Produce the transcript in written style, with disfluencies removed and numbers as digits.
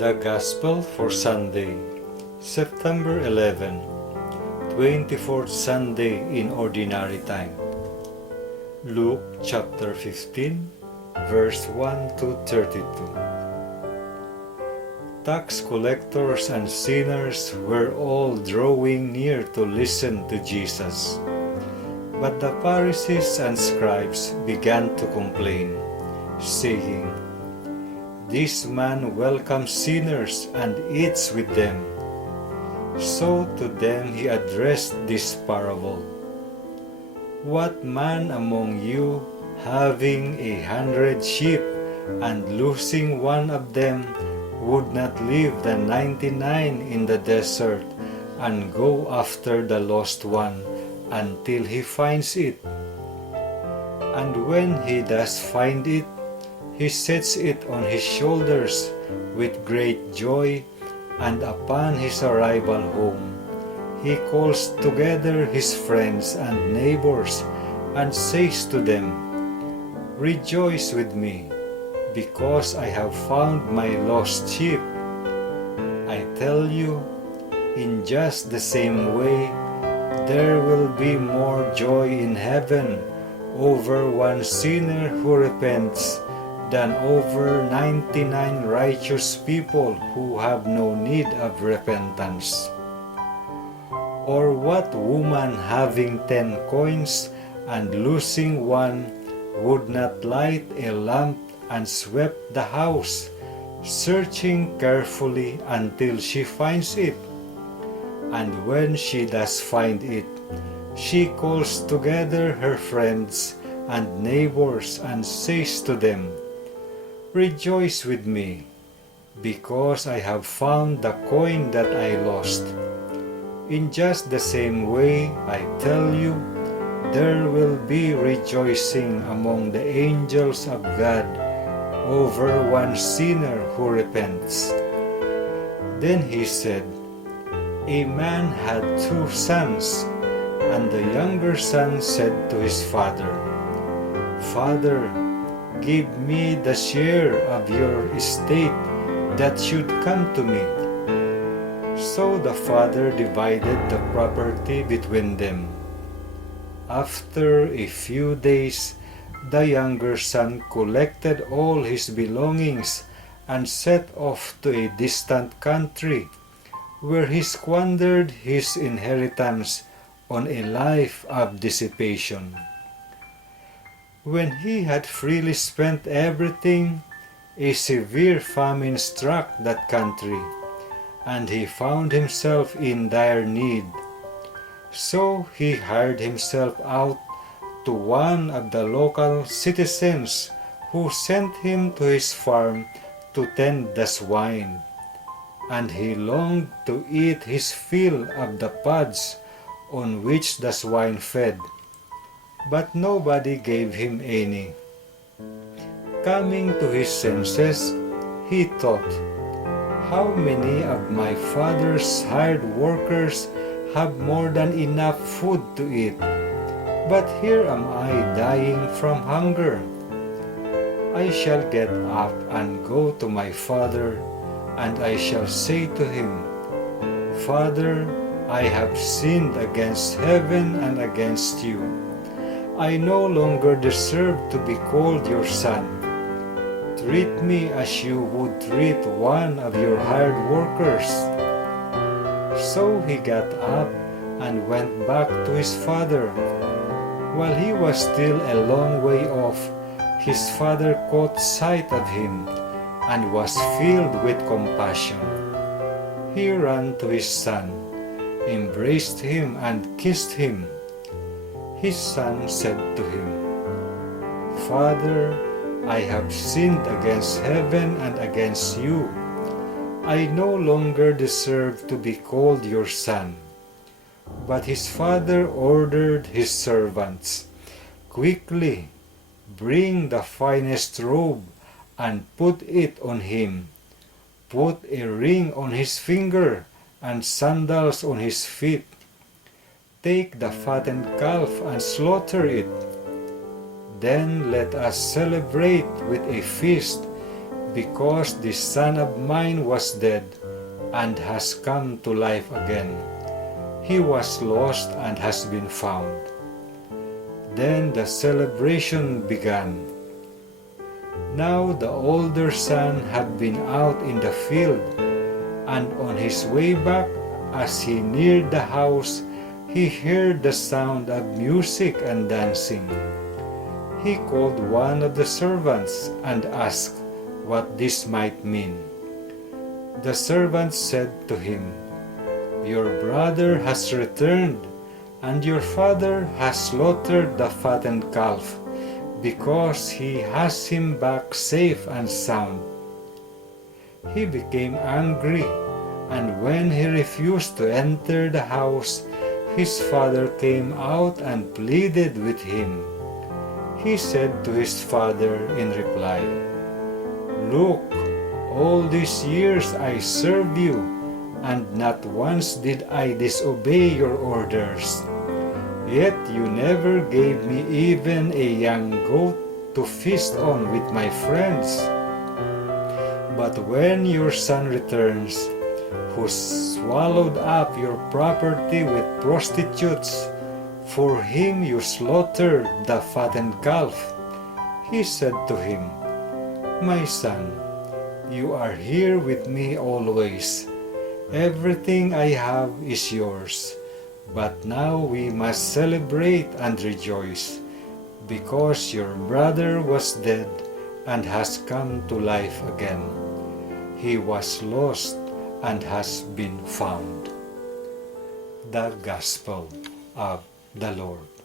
The Gospel for Sunday, September 11, 24th Sunday in Ordinary Time. Luke chapter 15, verse 1 to 32. Tax collectors and sinners were all drawing near to listen to Jesus. But the Pharisees and scribes began to complain, saying, "This man welcomes sinners and eats with them." So to them he addressed this parable. What man among you, having 100 sheep and losing one of them, would not leave the 99 in the desert and go after the lost one until he finds it? And when he does find it, he sets it on his shoulders with great joy, and upon his arrival home, he calls together his friends and neighbors and says to them, "Rejoice with me, because I have found my lost sheep." I tell you, in just the same way, there will be more joy in heaven over one sinner who repents than over 99 righteous people who have no need of repentance. Or what woman having 10 coins and losing one would not light a lamp and sweep the house, searching carefully until she finds it? And when she does find it, she calls together her friends and neighbors and says to them, "Rejoice with me, because I have found the coin that I lost." In just the same way, I tell you, there will be rejoicing among the angels of God over one sinner who repents. Then he said, "A man had 2 sons, and the younger son said to his father, 'Father, give me the share of your estate that should come to me.' So the father divided the property between them. After a few days, the younger son collected all his belongings and set off to a distant country, where he squandered his inheritance on a life of dissipation. When he had freely spent everything, a severe famine struck that country, and he found himself in dire need. So he hired himself out to one of the local citizens, who sent him to his farm to tend the swine. And he longed to eat his fill of the pods on which the swine fed, but nobody gave him any. Coming to his senses, he thought, "How many of my father's hired workers have more than enough food to eat, but here am I dying from hunger. I shall get up and go to my father, and I shall say to him, 'Father, I have sinned against heaven and against you. I no longer deserve to be called your son. Treat me as you would treat one of your hired workers.' So he got up and went back to his father. While he was still a long way off, his father caught sight of him and was filled with compassion. He ran to his son, embraced him and kissed him. His son said to him, 'Father, I have sinned against heaven and against you. I no longer deserve to be called your son.' But his father ordered his servants, 'Quickly, bring the finest robe and put it on him. Put a ring on his finger and sandals on his feet. Take the fattened calf and slaughter it. Then let us celebrate with a feast, because this son of mine was dead and has come to life again. He was lost and has been found." Then the celebration began. Now the older son had been out in the field, and on his way back, as he neared the house, he heard the sound of music and dancing. He called one of the servants and asked what this might mean. The servant said to him, "Your brother has returned, and your father has slaughtered the fattened calf, because he has him back safe and sound." He became angry, and when he refused to enter the house, his father came out and pleaded with him. He said to his father in reply, "Look, all these years I served you, and not once did I disobey your orders. Yet you never gave me even a young goat to feast on with my friends. But when your son returns, who swallowed up your property with prostitutes, for him you slaughtered the fattened calf." He said to him, "My son, you are here with me always. Everything I have is yours. But now we must celebrate and rejoice, because your brother was dead and has come to life again. He was lost and has been found." The Gospel of the Lord.